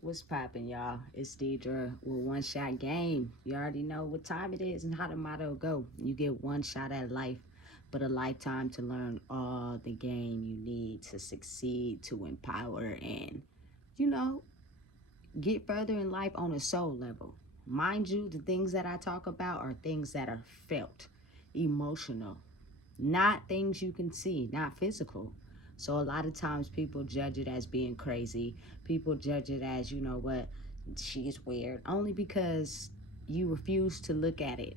What's poppin', y'all? It's Deidre with One Shot Game. You already know what time it is and how the motto go. You get one shot at life, but a lifetime to learn all the game you need to succeed, to empower, and, you know, get further in life on a soul level. Mind you, the things that I talk about are things that are felt, emotional, not things you can see, not physical. So a lot of times people judge it as being crazy. People judge it as, you know what, she's weird. Only because you refuse to look at it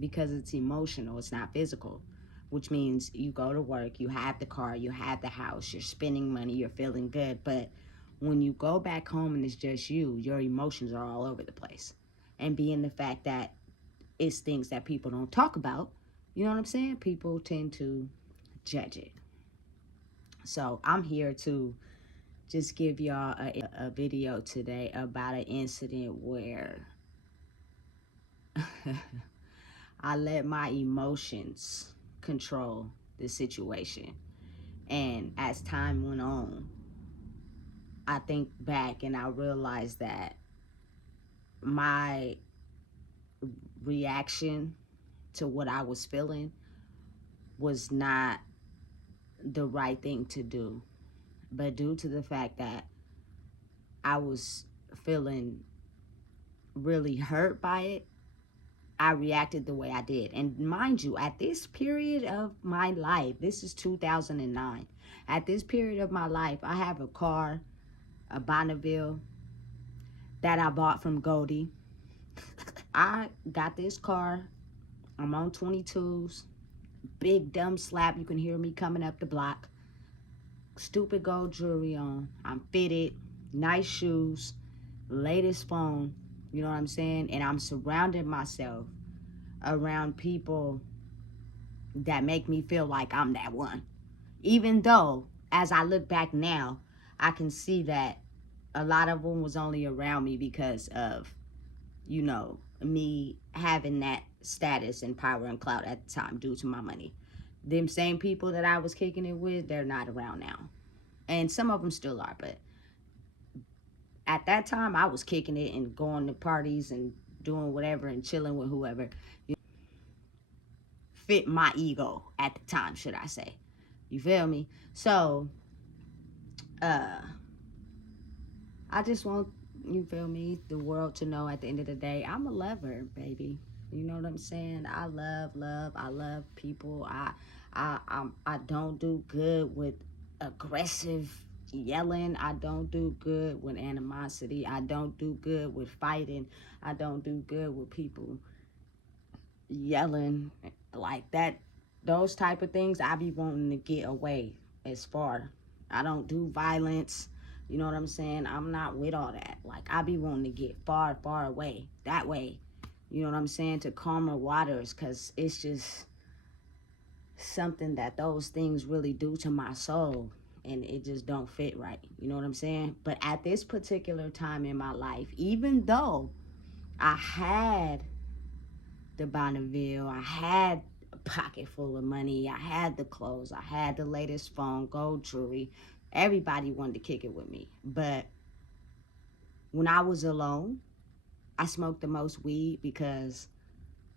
because it's emotional, it's not physical. Which means you go to work, you have the car, you have the house, you're spending money, you're feeling good. But when you go back home and it's just you, your emotions are all over the place. And being the fact that it's things that people don't talk about, you know what I'm saying? People tend to judge it. So I'm here to just give y'all a video today about an incident where I let my emotions control the situation. And as time went on, I think back and I realized that my reaction to what I was feeling was not the right thing to do. But due to the fact that I was feeling really hurt by it, I reacted the way I did. And mind you, at this period of my life, this is 2009. At this period of my life, I have a car, a Bonneville, that I bought from Goldie. I got this car. I'm on 22s. Big dumb slap. You can hear me coming up the block. Stupid gold jewelry on. I'm fitted. Nice shoes. Latest phone. You know what I'm saying? And I'm surrounding myself around people that make me feel like I'm that one. Even though, as I look back now, I can see that a lot of them was only around me because of, you know, me having that status and power and clout at the time due to my money. Them same people that I was kicking it with, they're not around now. And some of them still are, but at that time I was kicking it and going to parties and doing whatever and chilling with whoever fit my ego at the time, should I say. You feel me? So, uh, I just want, you feel me, the world to know at the end of the day, I'm a lover, baby. You know what I'm saying? I love people. I don't do good with aggressive yelling. I don't do good with animosity. I don't do good with fighting. I don't do good with people yelling like that. Those type of things I be wanting to get away as far. I don't do violence. You know what I'm saying? I'm not with all that. Like, I be wanting to get far away that way. You know what I'm saying? To calmer waters, because it's just something that those things really do to my soul, and it just don't fit right. You know what I'm saying? But at this particular time in my life, even though I had the Bonneville, I had a pocket full of money, I had the clothes, I had the latest phone, gold jewelry, everybody wanted to kick it with me. But when I was alone, I smoked the most weed because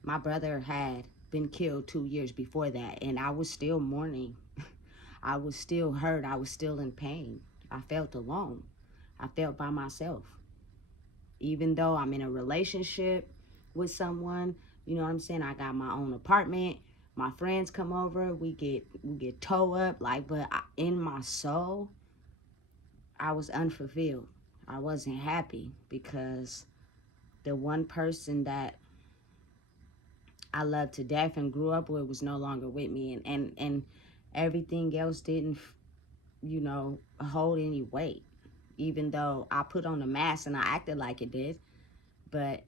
my brother had been killed 2 years before that, and I was still mourning. I was still hurt. I was still in pain. I felt alone. I felt by myself. Even though I'm in a relationship with someone, you know what I'm saying? I got my own apartment. My friends come over. We get toe up. Like, but in my soul, I was unfulfilled. I wasn't happy because the one person that I loved to death and grew up with was no longer with me, and everything else didn't, you know, hold any weight. Even though I put on a mask and I acted like it did, but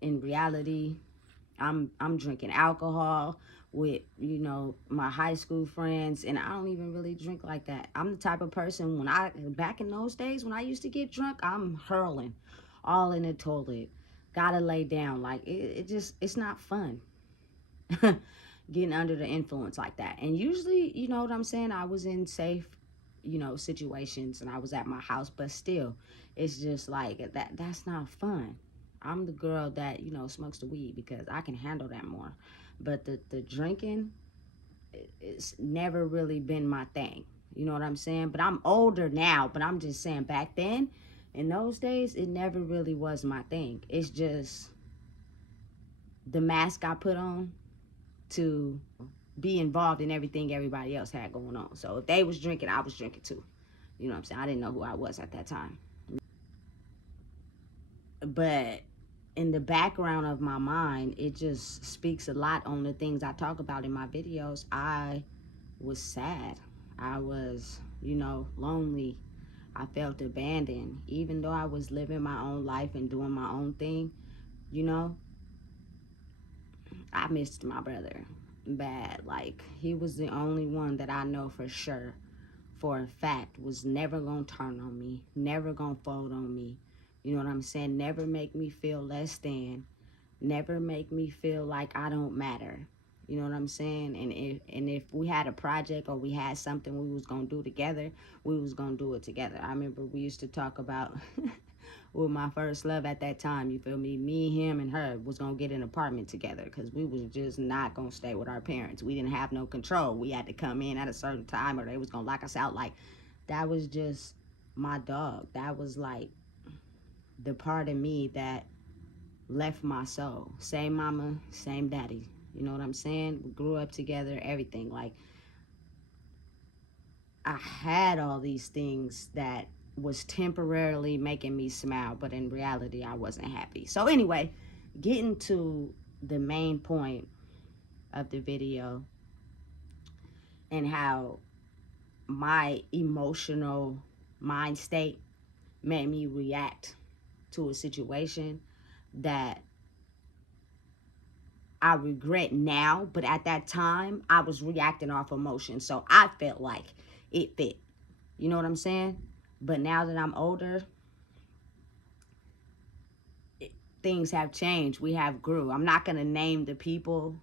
in reality, I'm drinking alcohol with, you know, my high school friends, and I don't even really drink like that. I'm the type of person, when I back in those days when I used to get drunk, I'm hurling all in the toilet. Gotta lay down. Like, it just, it's not fun. Getting under the influence like that. And usually, you know what I'm saying, I was in safe you know, situations, and I was at my house, but still, it's just like that's not fun. I'm the girl that, you know, smokes the weed because I can handle that more. But the drinking, it's never really been my thing. You know what I'm saying? But I'm older now, but I'm just saying back then, in those days, it never really was my thing. It's just the mask I put on to be involved in everything everybody else had going on. So if they was drinking, I was drinking too. You know what I'm saying? I didn't know who I was at that time. But in the background of my mind, it just speaks a lot on the things I talk about in my videos. I was sad. I was, you know, lonely. I felt abandoned. Even though I was living my own life and doing my own thing, you know, I missed my brother bad. Like, he was the only one that I know for sure, for a fact, was never gonna turn on me, never gonna fold on me. You know what I'm saying? Never make me feel less than, never make me feel like I don't matter. You know what I'm saying? And if we had a project or we had something we was gonna do together, we was gonna do it together. I remember we used to talk about with my first love at that time, you feel me? Me, him, and her was gonna get an apartment together because we was just not gonna stay with our parents. We didn't have no control. We had to come in at a certain time or they was gonna lock us out. Like, that was just my dog. That was like the part of me that left my soul. Same mama, same daddy. You know what I'm saying? We grew up together, everything. Like, I had all these things that was temporarily making me smile, but in reality, I wasn't happy. So anyway, getting to the main point of the video and how my emotional mind state made me react to a situation that I regret now, but at that time, I was reacting off emotion. So I felt like it fit. You know what I'm saying? But now that I'm older, things have changed. We have grew. I'm not going to name the people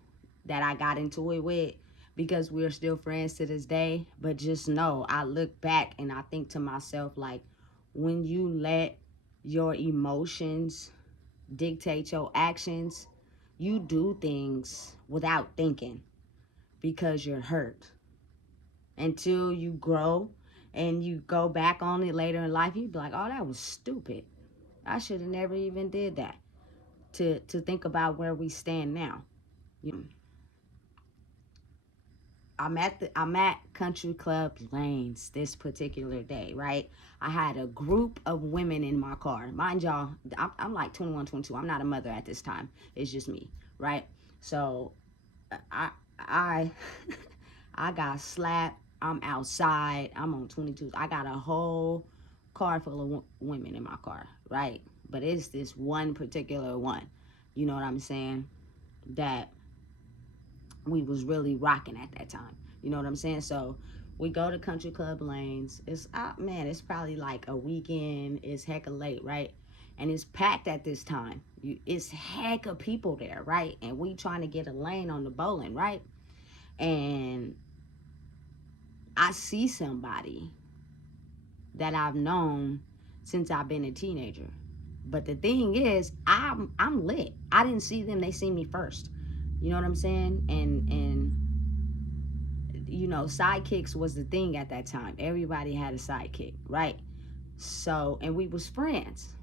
that I got into it with because we're still friends to this day. But just know, I look back and I think to myself, like, when you let your emotions dictate your actions, you do things without thinking because you're hurt. Until you grow and you go back on it later in life, you'd be like, oh, that was stupid. I should have never even did that. To think about where we stand now. I'm at Country Club Lanes this particular day, right? I had a group of women in my car. Mind y'all, I'm like 21, 22. I'm not a mother at this time. It's just me, right? So I I got slapped. I'm outside. I'm on 22. I got a whole car full of women in my car, right? But it's this one particular one, you know what I'm saying, that we was really rocking at that time. You know what I'm saying? So we go to Country Club Lanes. It's man, it's probably like a weekend. It's hecka late, right? And it's packed at this time. It's heck of people there, right? And we trying to get a lane on the bowling, right? And I see somebody that I've known since I've been a teenager. But the thing is, I'm lit. I didn't see them, they see me first. You know what I'm saying? And you know, sidekicks was the thing at that time. Everybody had a sidekick, right? So, and we was friends.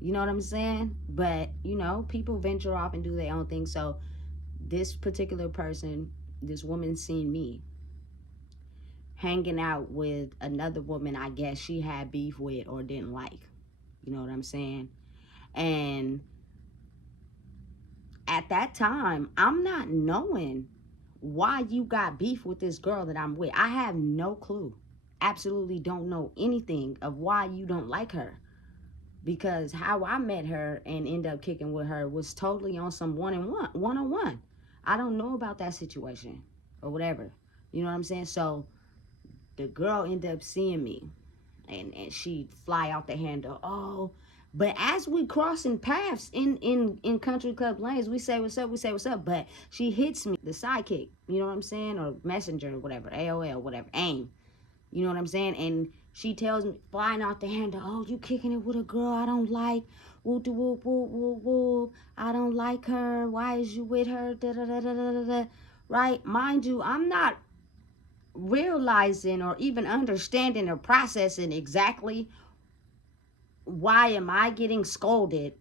You know what I'm saying? But, you know, people venture off and do their own thing. So this particular person, this woman seen me hanging out with another woman I guess she had beef with or didn't like. You know what I'm saying? And at that time, I'm not knowing why you got beef with this girl that I'm with. I have no clue. Absolutely don't know anything of why you don't like her. Because how I met her and end up kicking with her was totally on some one-on-one. I don't know about that situation or whatever. You know what I'm saying? So the girl ended up seeing me and she'd fly out the handle. Oh, but as we crossing paths in Country Club Lanes, we say what's up, but she hits me, the sidekick, you know what I'm saying, or messenger or whatever, AOL, whatever, AIM. You know what I'm saying? And she tells me, flying out the handle, oh, you kicking it with a girl I don't like. Whoop, whoop, whoop, whoop, whoop. I don't like her. Why is you with her? Da, da, da, da, da, da. Right? Mind you, I'm not realizing or even understanding or processing exactly why am I getting scolded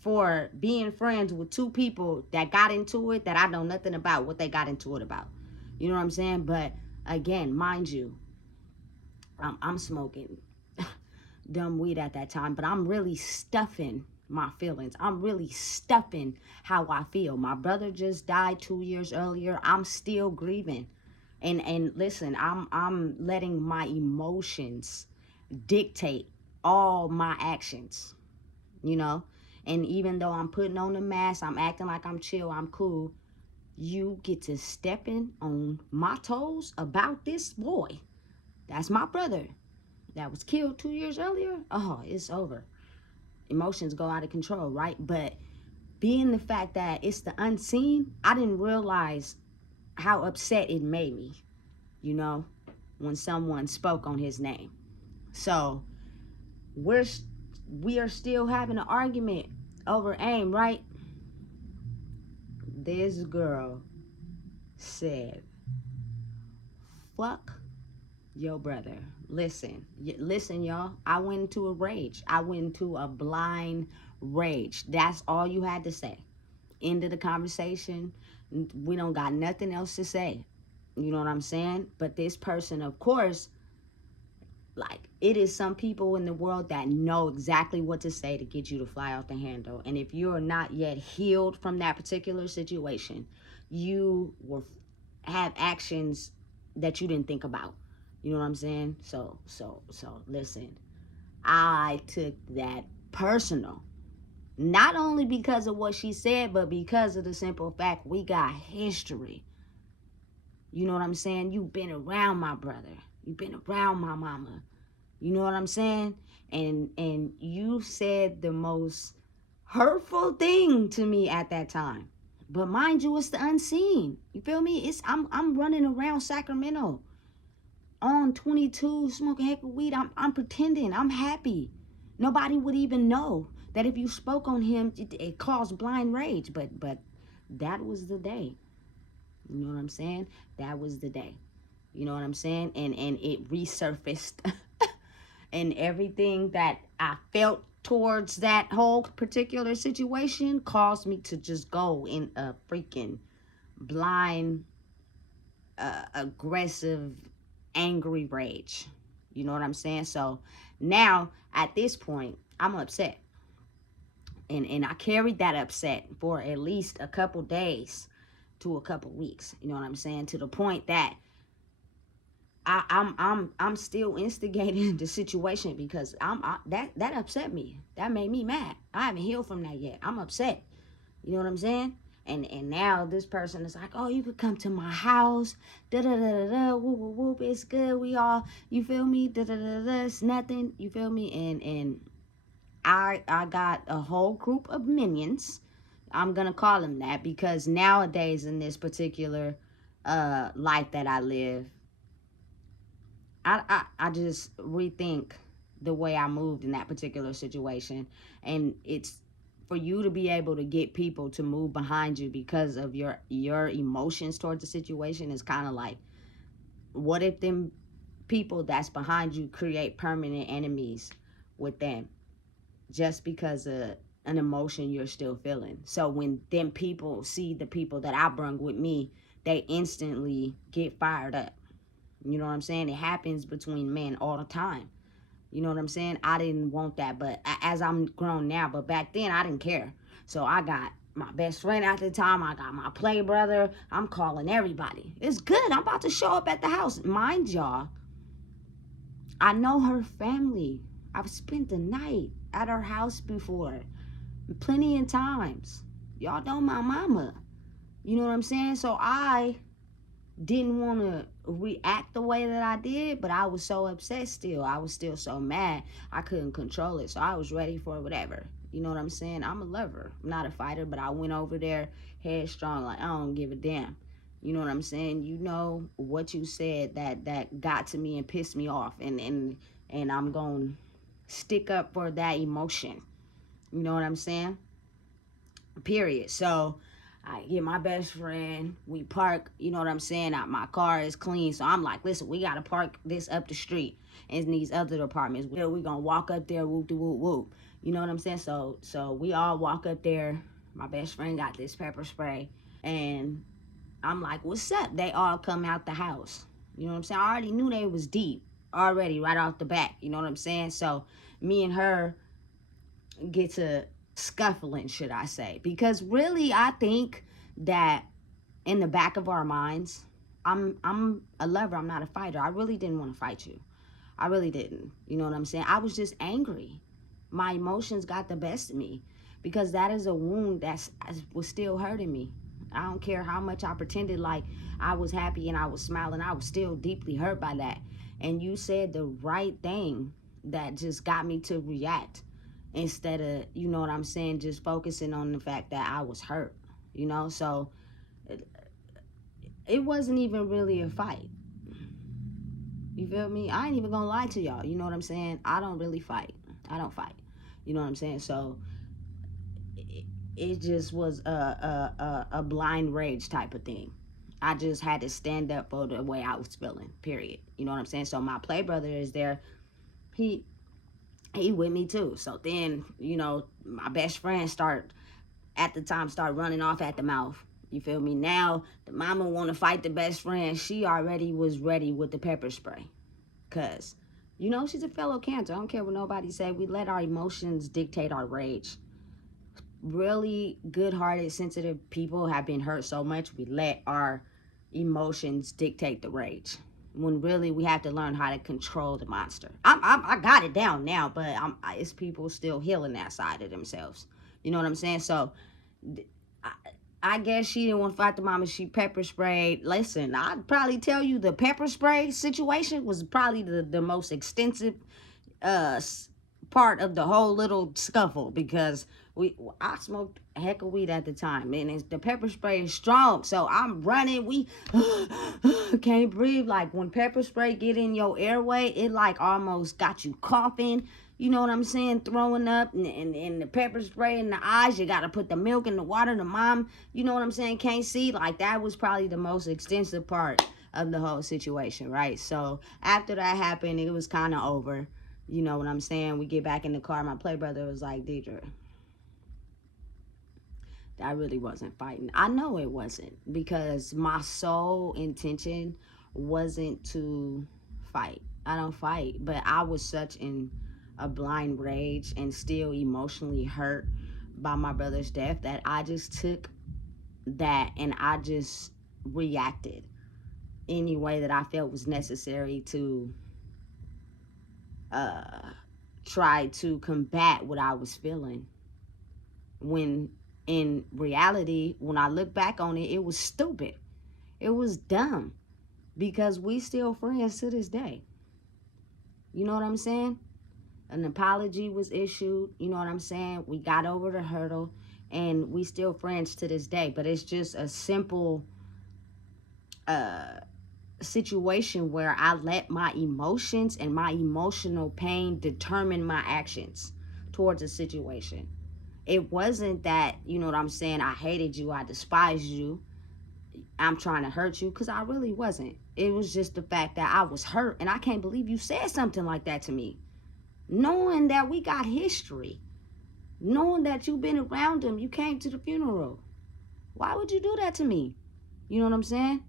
for being friends with two people that got into it that I know nothing about what they got into it about. You know what I'm saying? But again, mind you, I'm smoking dumb weed at that time, but I'm really stuffing my feelings. I'm really stuffing how I feel. My brother just died 2 years earlier. I'm still grieving. And listen, I'm letting my emotions dictate all my actions, you know? And even though I'm putting on the mask, I'm acting like I'm chill, I'm cool, you get to stepping on my toes about this boy. That's my brother that was killed 2 years earlier. Oh, it's over. Emotions go out of control, right? But being the fact that it's the unseen, I didn't realize how upset it made me, you know, when someone spoke on his name. So we are still having an argument over AIM, right? This girl said, fuck your brother. Listen, y'all. I went into a rage. I went into a blind rage. That's all you had to say. End of the conversation. We don't got nothing else to say. You know what I'm saying? But this person, of course, like, it is some people in the world that know exactly what to say to get you to fly out the handle. And if you're not yet healed from that particular situation, you will have actions that you didn't think about. You know what I'm saying? So listen, I took that personal. Not only because of what she said, but because of the simple fact we got history. You know what I'm saying? You've been around my brother. You've been around my mama. You know what I'm saying? And you said the most hurtful thing to me at that time. But mind you, it's the unseen. You feel me? I'm running around Sacramento on 22 smoking heck of weed. I'm pretending I'm happy. Nobody would even know that if you spoke on him, it caused blind rage. But that was the day. You know what I'm saying? That was the day. You know what I'm saying? And it resurfaced. And everything that I felt towards that whole particular situation caused me to just go in a freaking blind, aggressive, angry rage. You know what I'm saying? So now at this point, I'm upset. And I carried that upset for at least a couple days to a couple weeks. You know what I'm saying? To the point that I'm still instigating the situation because that upset me. That made me mad. I haven't healed from that yet. I'm upset. You know what I'm saying? And now this person is like, oh, you could come to my house. Da da da da da. Whoop whoop whoop. It's good. We all, you feel me? Da da da da. It's nothing. You feel me? And I got a whole group of minions. I'm gonna call them that because nowadays in this particular life that I live, I just rethink the way I moved in that particular situation. And it's for you to be able to get people to move behind you because of your emotions towards the situation is kind of like, what if them people that's behind you create permanent enemies with them just because of an emotion you're still feeling? So when them people see the people that I brung with me, they instantly get fired up. You know what I'm saying? It happens between men all the time. You know what I'm saying? I didn't want that, but as I'm grown now, but back then I didn't care. So I got my best friend at the time. I got my play brother. I'm calling everybody. It's good. I'm about to show up at the house. Mind y'all, I know her family. I've spent the night at her house before. Plenty of times. Y'all know my mama. You know what I'm saying? So I didn't want to react the way that I did, but I was so upset still. I was still so mad. I couldn't control it. So I was ready for whatever. You know what I'm saying? I'm a lover. I'm not a fighter, but I went over there headstrong like I don't give a damn. You know what I'm saying? You know what you said that got to me and pissed me off, and I'm going to stick up for that emotion. You know what I'm saying? Period. So I get my best friend. We park. You know what I'm saying? My car is clean, so I'm like, listen, we gotta park this up the street in these other apartments. We gonna walk up there, whoop de whoop whoop. You know what I'm saying? So we all walk up there. My best friend got this pepper spray, and I'm like, what's up? They all come out the house. You know what I'm saying? I already knew they was deep already right off the bat. You know what I'm saying? So me and her get to scuffling, should I say? Because really, I think that in the back of our minds, I'm a lover. I'm not a fighter. I really didn't want to fight you. I really didn't. You know what I'm saying? I was just angry. My emotions got the best of me because that is a wound that was still hurting me. I don't care how much I pretended like I was happy and I was smiling. I was still deeply hurt by that. And you said the right thing that just got me to react instead of, you know what I'm saying, just focusing on the fact that I was hurt, you know? So it wasn't even really a fight. You feel me? I ain't even gonna lie to y'all. You know what I'm saying? I don't really fight. I don't fight. You know what I'm saying? So it just was a blind rage type of thing. I just had to stand up for the way I was feeling, period. You know what I'm saying? So my play brother is there. He with me too. So then, you know, my best friend start running off at the mouth. You feel me? Now the mama want to fight the best friend. She already was ready with the pepper spray. Cause, you know, she's a fellow Cancer. I don't care what nobody say. We let our emotions dictate our rage. Really good-hearted, sensitive people have been hurt so much, we let our emotions dictate the rage. When really we have to learn how to control the monster. I got it down now, but it's people still healing that side of themselves. You know what I'm saying? So I, I guess she didn't want to fight the mama. She pepper sprayed. Listen, I'd probably tell you the pepper spray situation was probably the most extensive uh part of the whole little scuffle because I smoked a heck of weed at the time, and the pepper spray is strong, so I'm running. We can't breathe. Like when pepper spray get in your airway, it like almost got you coughing. You know what I'm saying? Throwing up, and the pepper spray in the eyes. You gotta put the milk in the water. The mom, you know what I'm saying, can't see. Like that was probably the most extensive part of the whole situation, right? So after that happened, it was kind of over. You know what I'm saying? We get back in the car. My play brother was like, Deidre, I really wasn't fighting. I know it wasn't because my sole intention wasn't to fight. I don't fight, but I was such in a blind rage and still emotionally hurt by my brother's death that I just took that and I just reacted any way that I felt was necessary to try to combat what I was feeling. When in reality, when I look back on it, it was stupid. It was dumb because we still friends to this day. You know what I'm saying? An apology was issued. You know what I'm saying? We got over the hurdle and we still friends to this day. But it's just a simple situation where I let my emotions and my emotional pain determine my actions towards a situation. It wasn't that, you know what I'm saying, I hated you, I despised you, I'm trying to hurt you, because I really wasn't. It was just the fact that I was hurt, and I can't believe you said something like that to me. Knowing that we got history, knowing that you've been around him, you came to the funeral. Why would you do that to me? You know what I'm saying?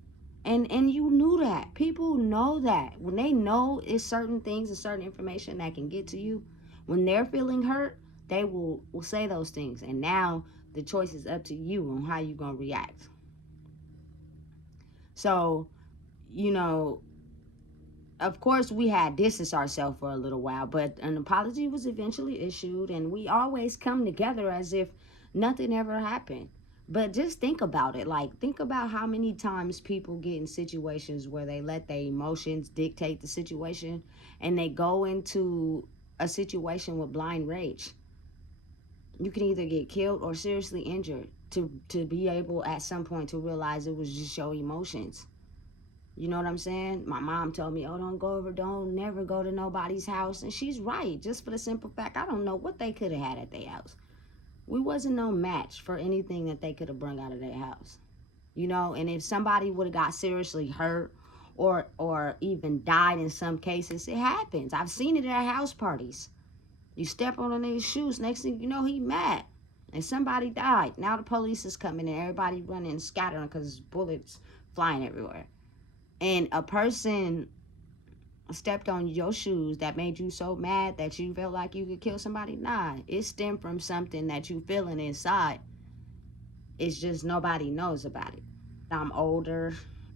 And you knew that. People know that. When they know it's certain things and certain information that can get to you, when they're feeling hurt, they will say those things. And now the choice is up to you on how you're going to react. So, you know, of course we had distanced ourselves for a little while, but an apology was eventually issued, and we always come together as if nothing ever happened. But just think about it. Like, think about how many times people get in situations where they let their emotions dictate the situation, and they go into a situation with blind rage. You can either get killed or seriously injured to be able at some point to realize it was just your emotions. You know what I'm saying? My mom told me, oh, don't never go to nobody's house. And she's right, just for the simple fact, I don't know what they could have had at their house. We wasn't no match for anything that they could have brought out of their house. You know, and if somebody would have got seriously hurt or even died in some cases, it happens. I've seen it at house parties. You step on a nigga's shoes, next thing you know, he mad. And somebody died. Now the police is coming and everybody running and scattering because bullets flying everywhere. And a person stepped on your shoes that made you so mad that you felt like you could kill somebody. Nah, it stemmed from something that you feeling inside. It's just nobody knows about it. I'm older.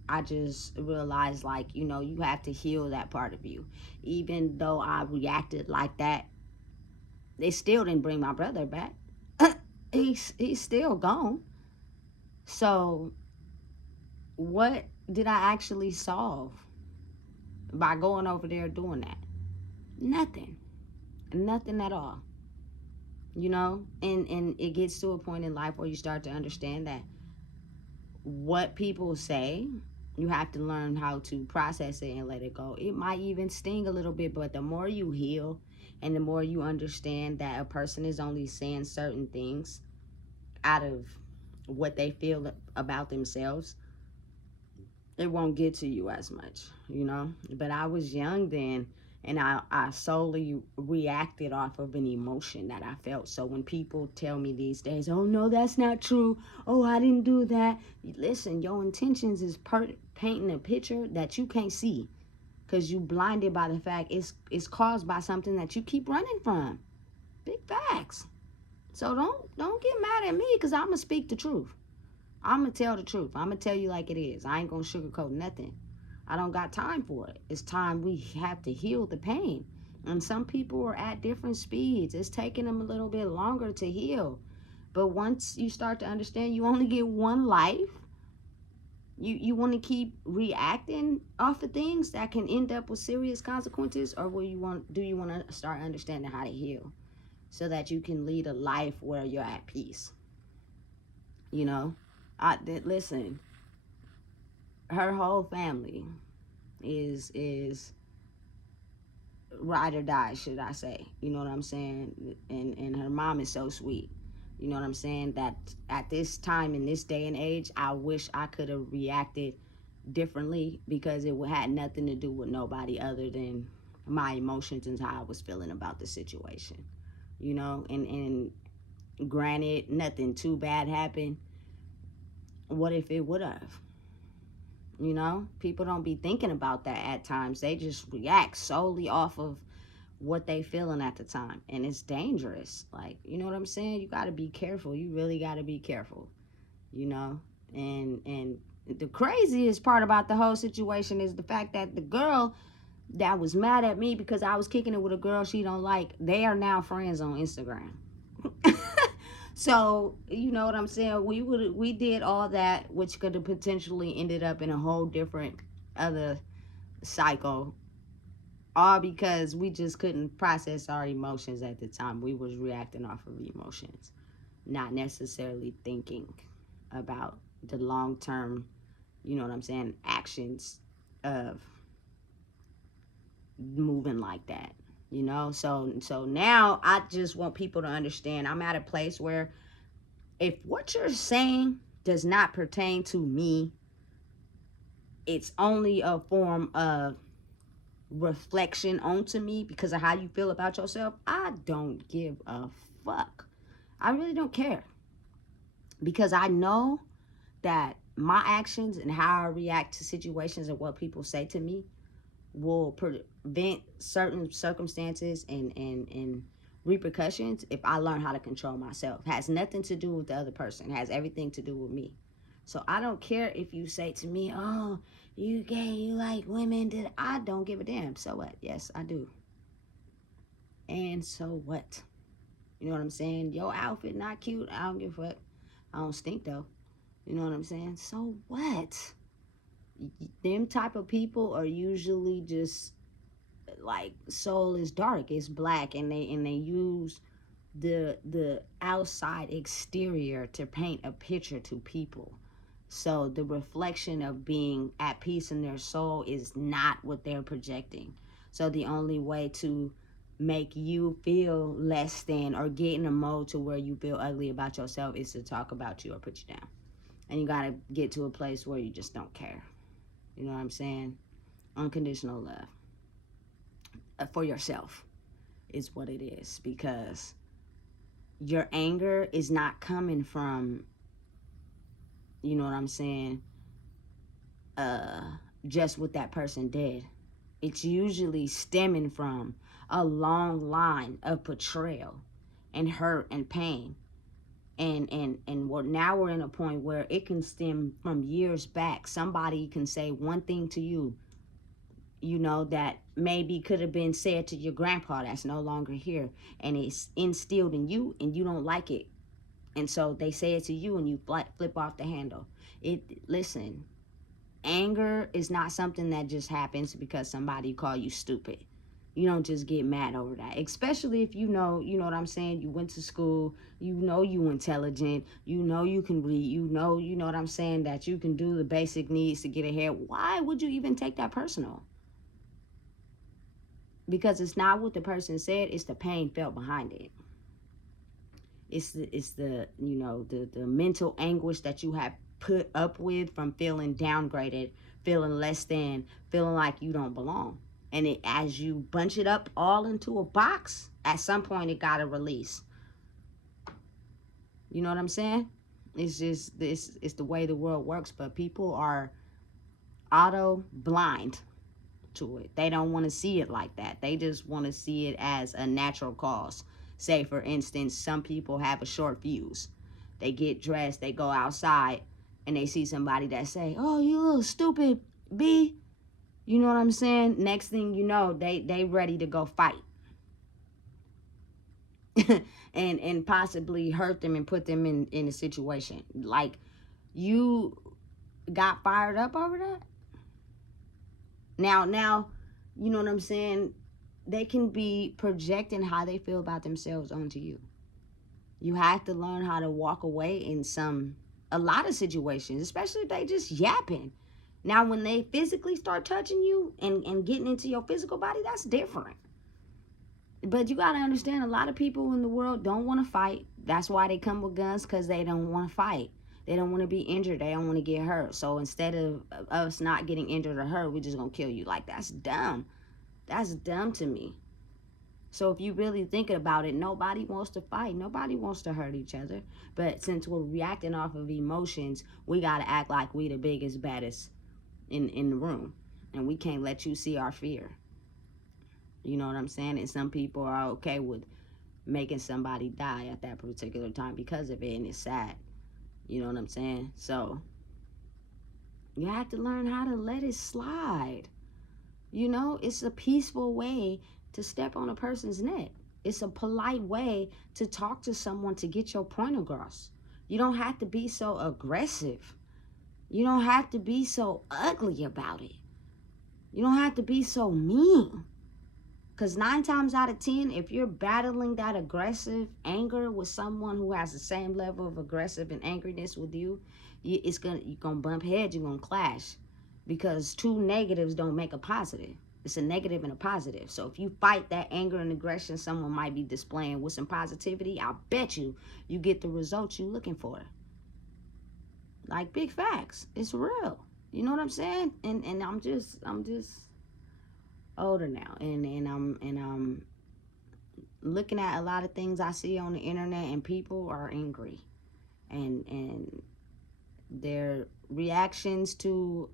I just realized, like, you know, you have to heal that part of you. Even though I reacted like that, they still didn't bring my brother back. He's still gone. So what did I actually solve by going over there doing that? Nothing. Nothing at all. You know? And it gets to a point in life where you start to understand that what people say, you have to learn how to process it and let it go. It might even sting a little bit, but the more you heal and the more you understand that a person is only saying certain things out of what they feel about themselves, it won't get to you as much, you know? But I was young then, and I solely reacted off of an emotion that I felt. So when people tell me these days, oh, no, that's not true. Oh, I didn't do that. Listen, your intentions is painting a picture that you can't see because you blinded by the fact it's caused by something that you keep running from. Big facts. So don't get mad at me because I'm going to speak the truth. I'm going to tell the truth. I'm going to tell you like it is. I ain't going to sugarcoat nothing. I don't got time for it. It's time we have to heal the pain. And some people are at different speeds. It's taking them a little bit longer to heal. But once you start to understand you only get one life, you want to keep reacting off of things that can end up with serious consequences, or do you want to start understanding how to heal so that you can lead a life where you're at peace? You know? Listen, her whole family is ride or die, should I say. You know what I'm saying? And her mom is so sweet. You know what I'm saying? That at this time, in this day and age, I wish I could have reacted differently because it had nothing to do with nobody other than my emotions and how I was feeling about the situation. You know? And granted, nothing too bad happened. What if it would have? You know, people don't be thinking about that at times. They just react solely off of what they feeling at the time. And it's dangerous. Like, you know what I'm saying? You got to be careful. You really got to be careful, you know? And the craziest part about the whole situation is the fact that the girl that was mad at me because I was kicking it with a girl she don't like, they are now friends on Instagram. So, you know what I'm saying? We did all that, which could have potentially ended up in a whole different other cycle, all because we just couldn't process our emotions at the time. We was reacting off of emotions, not necessarily thinking about the long-term, you know what I'm saying, actions of moving like that. You know, so now I just want people to understand I'm at a place where if what you're saying does not pertain to me, it's only a form of reflection onto me because of how you feel about yourself, I don't give a fuck. I really don't care. Because I know that my actions and how I react to situations and what people say to me will prevent certain circumstances and repercussions if I learn how to control myself. It has nothing to do with the other person. It has everything to do with me. So I don't care if you say to me, oh, you gay, you like women. I don't give a damn. So what? Yes, I do. And so what? You know what I'm saying? Your outfit not cute. I don't give a fuck. I don't stink though. You know what I'm saying? So what? Them type of people are usually just like soul is dark, it's black, and they use the outside exterior to paint a picture to people. So the reflection of being at peace in their soul is not what they're projecting. So the only way to make you feel less than or get in a mode to where you feel ugly about yourself is to talk about you or put you down. And you got to get to a place where you just don't care. You know what I'm saying? Unconditional love for yourself is what it is, because your anger is not coming from, you know what I'm saying, just what that person did. It's usually stemming from a long line of betrayal and hurt and pain. And now we're in a point where it can stem from years back. Somebody can say one thing to you, you know, that maybe could have been said to your grandpa that's no longer here, and it's instilled in you and you don't like it. And so they say it to you and you flip off the handle. Listen, anger is not something that just happens because somebody call you stupid. You don't just get mad over that, especially if you know what I'm saying, you went to school, you know you intelligent, you know you can read, you know what I'm saying, that you can do the basic needs to get ahead. Why would you even take that personal? Because it's not what the person said, it's the pain felt behind it. It's the you know, the mental anguish that you have put up with from feeling downgraded, feeling less than, feeling like you don't belong. And it, as you bunch it up all into a box, at some point it gotta release. You know what I'm saying? It's just this, it's the way the world works, but people are auto blind to it. They don't want to see it like that. They just want to see it as a natural cause. Say, for instance, some people have a short fuse. They get dressed, they go outside, and they see somebody that say, "Oh, you little stupid B." You know what I'm saying? Next thing you know, they ready to go fight. and possibly hurt them and put them in a situation. Like, you got fired up over that? Now, you know what I'm saying? They can be projecting how they feel about themselves onto you. You have to learn how to walk away in a lot of situations, especially if they just yapping. Now, when they physically start touching you and getting into your physical body, that's different. But you got to understand, a lot of people in the world don't want to fight. That's why they come with guns, because they don't want to fight. They don't want to be injured. They don't want to get hurt. So instead of us not getting injured or hurt, we're just going to kill you. Like, that's dumb. That's dumb to me. So if you really thinking about it, nobody wants to fight. Nobody wants to hurt each other. But since we're reacting off of emotions, we got to act like we the biggest, baddest in the room. And we can't let you see our fear. You know what I'm saying? And some people are okay with making somebody die at that particular time because of it, and it's sad. You know what I'm saying? So you have to learn how to let it slide. You know, it's a peaceful way to step on a person's neck. It's a polite way to talk to someone to get your point across. You don't have to be so aggressive. You don't have to be so ugly about it. You don't have to be so mean. Because 9 times out of 10, if you're battling that aggressive anger with someone who has the same level of aggressive and angriness with you, you're gonna bump heads, you're gonna clash. Because two negatives don't make a positive. It's a negative and a positive. So if you fight that anger and aggression someone might be displaying with some positivity, I'll bet you get the results you're looking for. Like, big facts. It's real. You know what I'm saying? And I'm just older now, and I'm looking at a lot of things I see on the internet, and people are angry, and their reactions to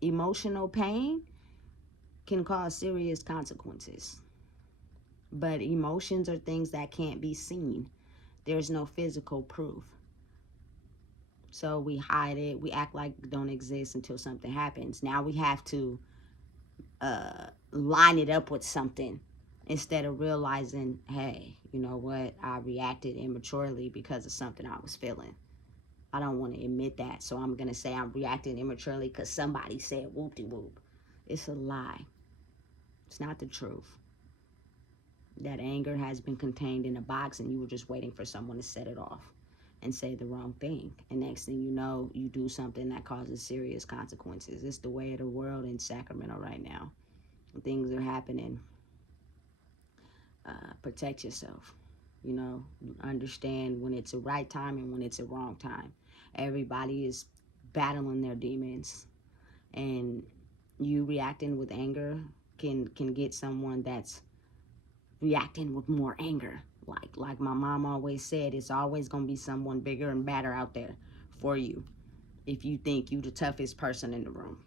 emotional pain can cause serious consequences. But emotions are things that can't be seen. There's no physical proof. So we hide it. We act like it don't exist until something happens. Now we have to line it up with something instead of realizing, hey, you know what? I reacted immaturely because of something I was feeling. I don't want to admit that, so I'm going to say I'm reacting immaturely because somebody said whoop-de-whoop. It's a lie. It's not the truth. That anger has been contained in a box and you were just waiting for someone to set it off and say the wrong thing. And next thing you know, you do something that causes serious consequences. It's the way of the world in Sacramento right now. Things are happening. Protect yourself. You know, understand when it's a right time and when it's a wrong time. Everybody is battling their demons, and you reacting with anger can get someone that's reacting with more anger. Like my mom always said, it's always gonna be someone bigger and badder out there for you if you think you the toughest person in the room.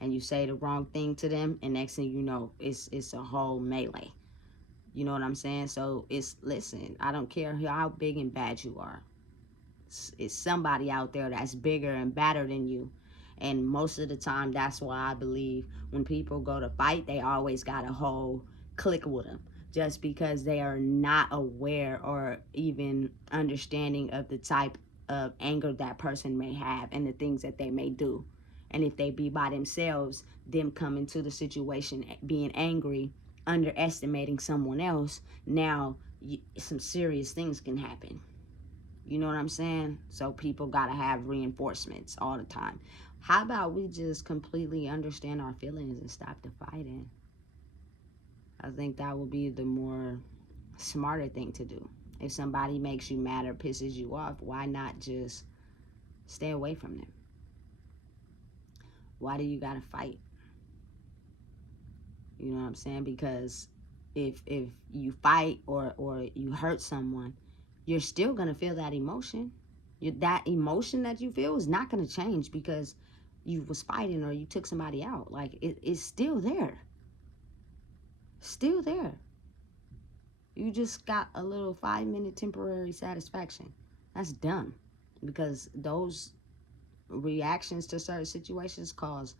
And you say the wrong thing to them, and next thing you know, it's a whole melee. You know what I'm saying? So listen, I don't care how big and bad you are. It's somebody out there that's bigger and badder than you. And most of the time, that's why I believe when people go to fight, they always got a whole clique with them, just because they are not aware or even understanding of the type of anger that person may have and the things that they may do. And if they be by themselves, them coming to the situation being angry, underestimating someone else, now some serious things can happen. You know what I'm saying? So people gotta have reinforcements all the time. How about we just completely understand our feelings and stop the fighting? I think that would be the more smarter thing to do. If somebody makes you mad or pisses you off, why not just stay away from them? Why do you gotta fight? You know what I'm saying? Because if you fight or you hurt someone, you're still gonna feel that emotion. That emotion that you feel is not gonna change because you was fighting or you took somebody out. Like it's still there. Still there. You just got a little 5-minute temporary satisfaction. That's dumb, because those reactions to certain situations cause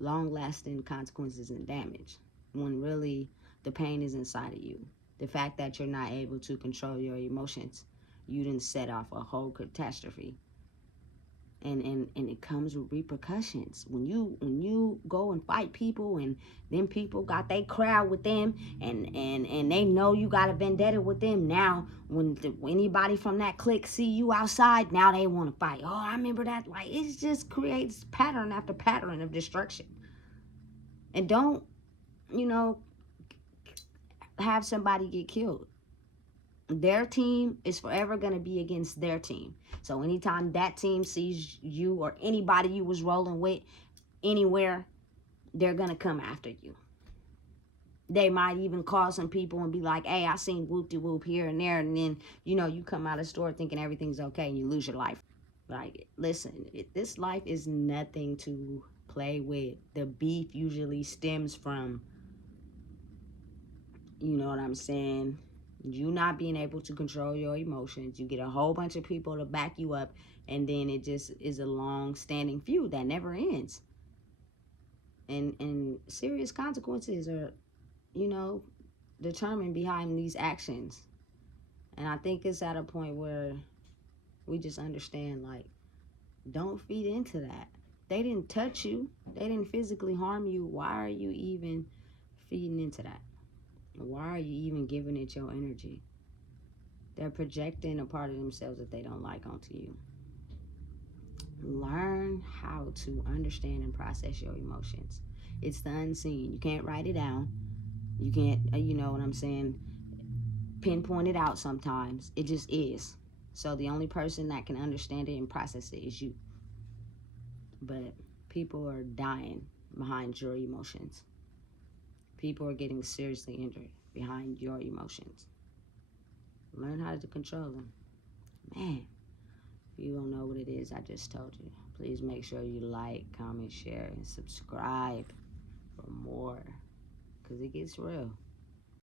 long-lasting consequences and damage, when really the pain is inside of you. The fact that you're not able to control your emotions, you didn't set off a whole catastrophe. And it comes with repercussions. When you go and fight people, and then people got their crowd with them, and they know you got a vendetta with them. Now when anybody from that clique see you outside, now they want to fight. Oh, I remember that. Like, it just creates pattern after pattern of destruction. And don't, you know, have somebody get killed. Their team is forever going to be against their team. So anytime that team sees you or anybody you was rolling with anywhere, they're going to come after you. They might even call some people and be like, hey, I seen whoop-de-whoop here and there. And then, you know, you come out of the store thinking everything's okay and you lose your life. Like, listen, this life is nothing to play with. The beef usually stems from, you know what I'm saying, you not being able to control your emotions. You get a whole bunch of people to back you up, and then it just is a long-standing feud that never ends. And serious consequences are, you know, determined behind these actions. And I think it's at a point where we just understand, like, don't feed into that. They didn't touch you. They didn't physically harm you. Why are you even feeding into that? Why are you even giving it your energy? They're projecting a part of themselves that they don't like onto you. Learn how to understand and process your emotions. It's the unseen. You can't write it down. You can't, you know what I'm saying, pinpoint it out sometimes. It just is. So the only person that can understand it and process it is you. But people are dying behind your emotions. People are getting seriously injured behind your emotions. Learn how to control them. Man, if you don't know what it is I just told you, please make sure you like, comment, share, and subscribe for more, because it gets real.